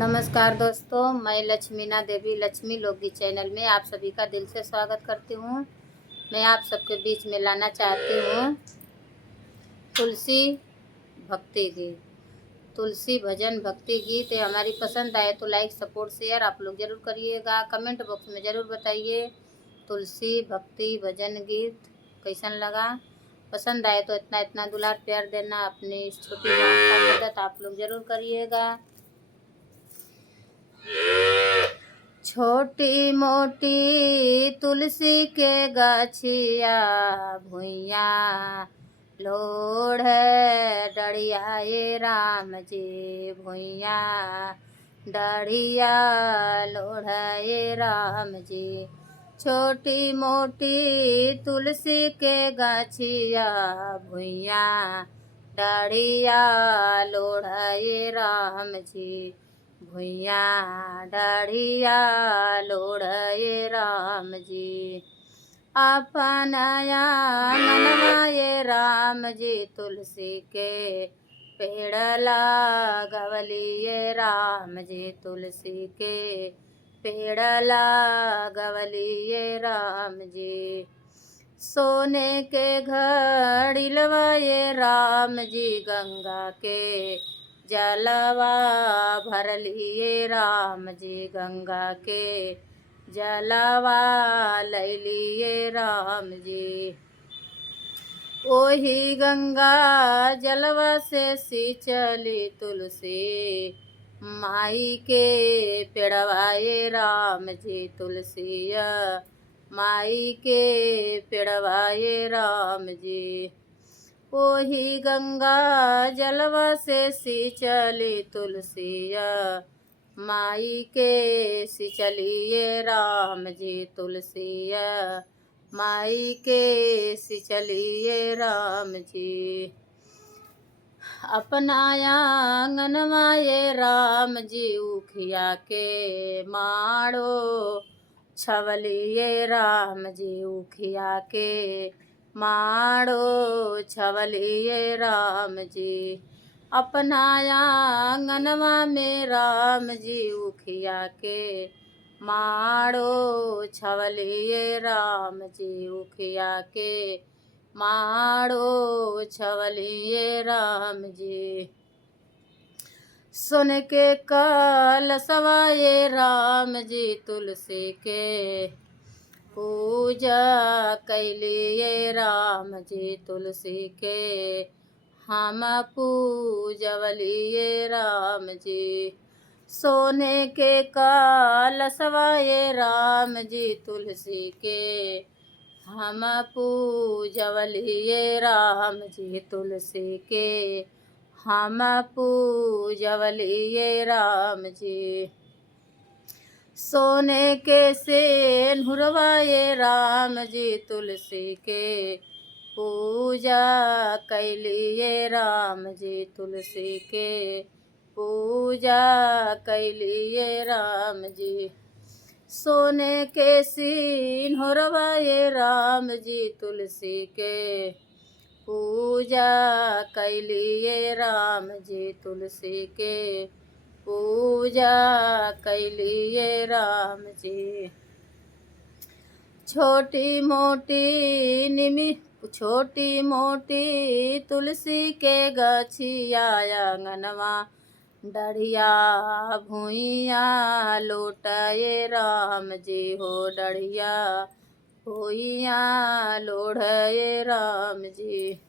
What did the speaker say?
नमस्कार दोस्तों, मैं लक्ष्मीना देवी लक्ष्मी लोकगीत चैनल में आप सभी का दिल से स्वागत करती हूँ। मैं आप सबके बीच में लाना चाहती हूँ तुलसी भक्ति गीत। तुलसी भजन भक्ति गीत है। हमारी पसंद आए तो लाइक सपोर्ट शेयर आप लोग ज़रूर करिएगा। कमेंट बॉक्स में ज़रूर बताइए तुलसी भक्ति भजन गीत कैसन लगा। पसंद आए तो इतना इतना दुलार प्यार देना। अपनी इस छोटी माँ का मदद आप लोग ज़रूर करिएगा। छोटी मोटी तुलसी के गाछिया भुइया लोढ़ डढ़िया ये राम जी भुइया डढ़िया लोढ़ ये राम जी। छोटी मोटी तुलसी के गाछिया भुइया डढ़िया लोढ़ ये राम जी भुइया डढ़िया लोढ़ ये राम जी। अपनाया मनवा ये राम जी तुलसी के पेड़ लागवली ये राम जी तुलसी के पेड़ लागवली ये राम जी। सोने के घड़िलवा ये राम जी गंगा के जलवा भर लिए राम जी गंगा के जलवा लैलिए राम जी। ओही गंगा जलवा से सिंचली तुलसी माई के पेड़वा ये राम जी तुलसिया माई के पेड़वा ये राम जी। ओही गंगा जलवा से सिंचली तुलसिया माई के सिंचलिए राम जी तुलसिया माई के सिंचलिए राम जी। अपनाया आंगनवा ये राम जी उखिया के माड़ो छवलिए राम जी उखिया के माड़ो छवलिए राम जी। अपनाया आंगनवा में राम जी उखिया के माड़ो छवलिए राम जी उखिया के माड़ो छवलिए राम जी। सुन के कलशवा ये राम जी तुलसी के पूजा कैलिए राम जी तुलसी के हम पूजवलिए राम जी। सोने के कलशवा ये राम जी तुलसी के हम पूजवलिए राम जी तुलसी के हम पूजवलिए राम जी। सोने के सेनुरवा ये राम जी तुलसी के पूजा कैलिए राम जी तुलसी के पूजा कैलिए राम जी। सोने के सिंहुरवा ये राम जी तुलसी के पूजा कैलिए राम जी तुलसी के पूजा कैलिए राम जी। छोटी मोटी तुलसी के गछिया आंगनवा डढ़िया भुइया लोटाए राम जी हो डढ़िया भुइया लोढ़े राम जी।